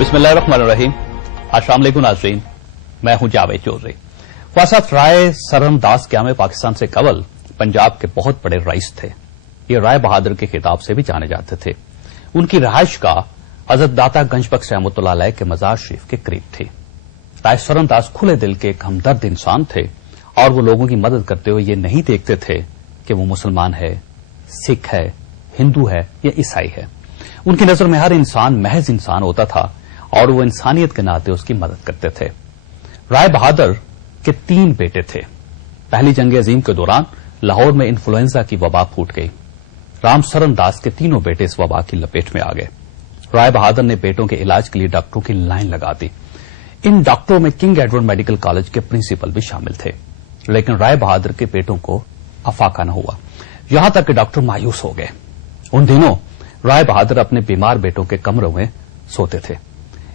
बिस्मिल्लाहिर्रहमानिर्रहीम। अस्सलाम वालेकुम नाज़रीन, मैं हूं जावेद चौधरी। ख्वाजा राय सरंदाज क़याम पाकिस्तान से कबल पंजाब के बहुत बड़े रईस थे। ये राय बहादुर के खिताब से भी जाने जाते थे। उनकी रहायश का हजरत दाता गंजबख्श रहमतुल्लाह अलैह के मजार शरीफ के करीब थी। राय सरंदाज खुले दिल के एक हमदर्द इंसान थे और वो लोगों की मदद करते हुए ये नहीं देखते थे कि वो मुसलमान है, सिख है, हिंदू है या ईसाई है। उनकी नजर में हर इंसान महज इंसान होता था और वो इंसानियत के नाते उसकी मदद करते थे। राय बहादुर के 3 बेटे थे। पहली जंग अजीम के दौरान लाहौर में इन्फ्लुएंजा की वबा फूट गई। राम सरंदाज के 3 बेटे इस वबा की लपेट में आ गए। राय बहादुर ने बेटों के इलाज के लिए डॉक्टरों की लाइन लगा दी। इन डॉक्टरों में किंग एडवर्ड मेडिकल कॉलेज के प्रिंसिपल भी शामिल थे, लेकिन राय बहादुर के बेटों को अफाका न हुआ। यहां तक कि डॉक्टर मायूस हो गए। उन दिनों राय बहादुर अपने बीमार बेटों के कमरों में सोते थे।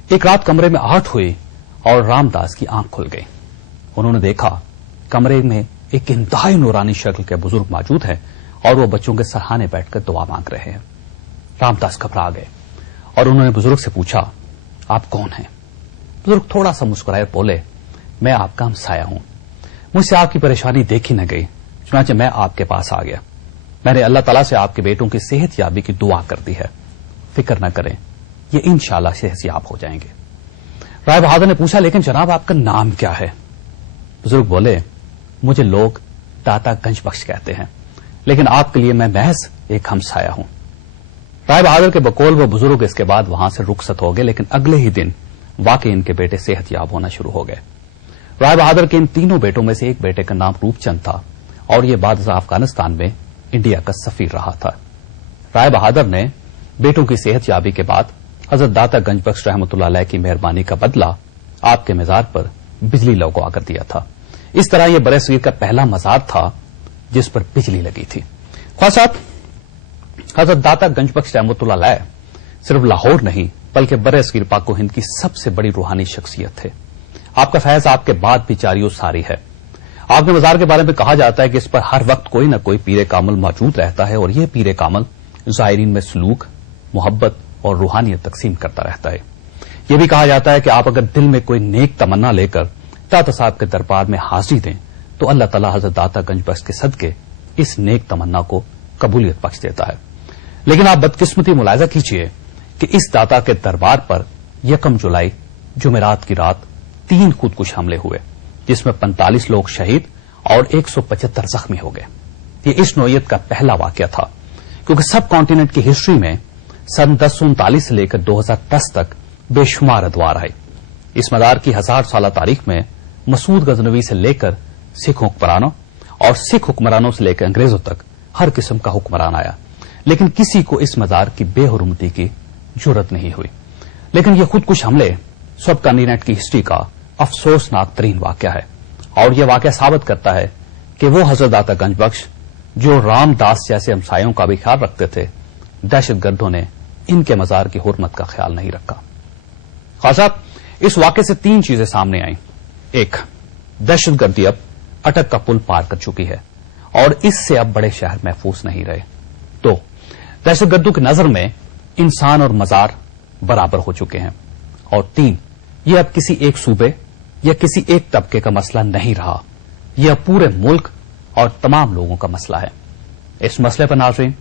एक रात कमरे में आहट हुई और रामदास की आंख खुल गई। उन्होंने देखा कमरे में एक इंतहाई नूरानी शक्ल के बुजुर्ग मौजूद हैं और वो बच्चों के सरहाने बैठकर दुआ मांग रहे हैं। रामदास घबरा गए और उन्होंने बुजुर्ग से पूछा, आप कौन हैं? बुजुर्ग थोड़ा सा मुस्कुराए बोले, मैं आपका हमसाया हूं। मुझसे आपकी परेशानी देखी न गई, चुनांचे मैं आपके पास आ गया। मैंने अल्लाह ताला से आपके बेटों की सेहत याबी की दुआ कर दी है। फिक्र न करें, ये इंशाअल्लाह सेहतयाब हो जाएंगे। राय बहादुर ने पूछा, लेकिन जनाब आपका नाम क्या है? बुजुर्ग बोले, मुझे लोग दाता गंजबख्श कहते हैं, लेकिन आपके लिए मैं महज एक हमसाया हूं। राय बहादुर के बकौल वो बुजुर्ग इसके बाद वहां से रुखसत हो गए, लेकिन अगले ही दिन वाकई इनके बेटे सेहतयाब होना शुरू हो गए। राय बहादुर के इन 3 बेटों में से एक बेटे का नाम रूपचंद था और ये बाद अफगानिस्तान में इंडिया का सफीर रहा था। राय बहादुर ने बेटों की सेहतयाबी के बाद हजरत दाता गंजबख्श रहमतुल्लाह अलैह की मेहरबानी का बदला आपके मजार पर बिजली लगवा कर दिया था। इस तरह यह बरसगीर का पहला मजार था जिस पर बिजली लगी थी। ख्वाजा हजरत दाता गंजबख्श रहमतुल्लाह अलैह सिर्फ लाहौर नहीं बल्कि बरसगीर पाको हिंद की सबसे बड़ी रूहानी शख्सियत थे। आपका फैज आपके बाद भी जारी सारी है। आपके मजार के बारे में कहा जाता है कि इस पर हर वक्त कोई न कोई पीरे कामल मौजूद रहता है और यह पीरे कामल ज़ायरीन में सलूक, मोहब्बत और रूहानियत तकसीम करता रहता है। यह भी कहा जाता है कि आप अगर दिल में कोई नेक तमन्ना लेकर दाता साहब के दरबार में हाजिरी दें तो अल्लाह ताला हजरत दाता गंजबख्श के सदके इस नेक तमन्ना को कबूलियत बख्श देता है। लेकिन आप बदकिस्मती मुलायजा कीजिए कि इस दाता के दरबार पर 1 जुलाई जुमेरात की रात 3 खुदकुश हमले हुए, जिसमें 45 लोग शहीद और 175 जख्मी हो गए। ये इस नौयत का पहला वाकया था, क्योंकि सब कॉन्टिनेंट की हिस्ट्री में सन 1039 से लेकर 2010 तक बेशुमार अदवार आए। इस मदार की 1000 साल तारीख में मसूद गजनवी से लेकर सिख हुक्मरानों और सिख हुक्मरानों से लेकर अंग्रेजों तक हर किस्म का हुक्मरान आया, लेकिन किसी को इस मजार की बेहुरमती की जरूरत नहीं हुई। लेकिन ये खुदकुश हमले सब कॉन्टिनेंट की हिस्ट्री का अफसोसनाक तरीन वाकया है और यह वाकया साबित करता है कि वो हजरत दाता गंजबख्श जो रामदास जैसे हमसायों का भी ख्याल रखते थे, दहशतगर्दों ने इनके मजार की हुर्मत का ख्याल नहीं रखा। खासा इस वाकये से 3 चीजें सामने आईं। 1, दहशतगर्दी अब अटक का पुल पार कर चुकी है और इससे अब बड़े शहर महफूज नहीं रहे। 2, दहशतगर्दों की नजर में इंसान और मजार बराबर हो चुके हैं। और 3, यह अब किसी एक सूबे या किसी एक तबके का मसला नहीं रहा, यह पूरे मुल्क और तमाम लोगों का मसला है। इस मसले पर नाज़रीन,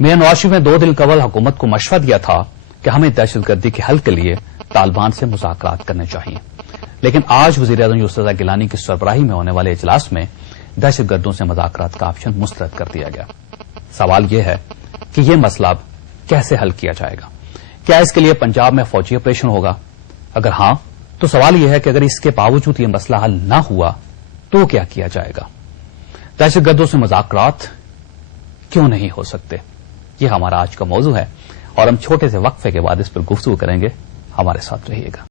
मियां नवाज शरीफ ने 2 दिन कबल हुकूमत को मशवरा दिया था कि हमें दहशतगर्दी के हल के लिए तालिबान से मुज़ाकरात करने चाहिए, लेकिन आज वज़ीर-ए-आज़म यूसुफ गिलानी की सरबराही में होने वाले इजलास में दहशतगर्दों से मुज़ाकरात का ऑप्शन मुस्तरद कर दिया गया। सवाल यह है कि यह मसला अब कैसे हल किया जाएगा? क्या इसके लिए पंजाब में फौजी ऑपरेशन होगा? अगर हां, तो सवाल यह है कि अगर इसके बावजूद यह मसला हल न हुआ तो क्या किया जाएगा? दहशतगर्दों से मुज़ाकरात क्यों नहीं हो सकते? यह हमारा आज का मौजू है और हम छोटे से वक्फे के बाद इस पर गुफ्तगू करेंगे। हमारे साथ रहिएगा।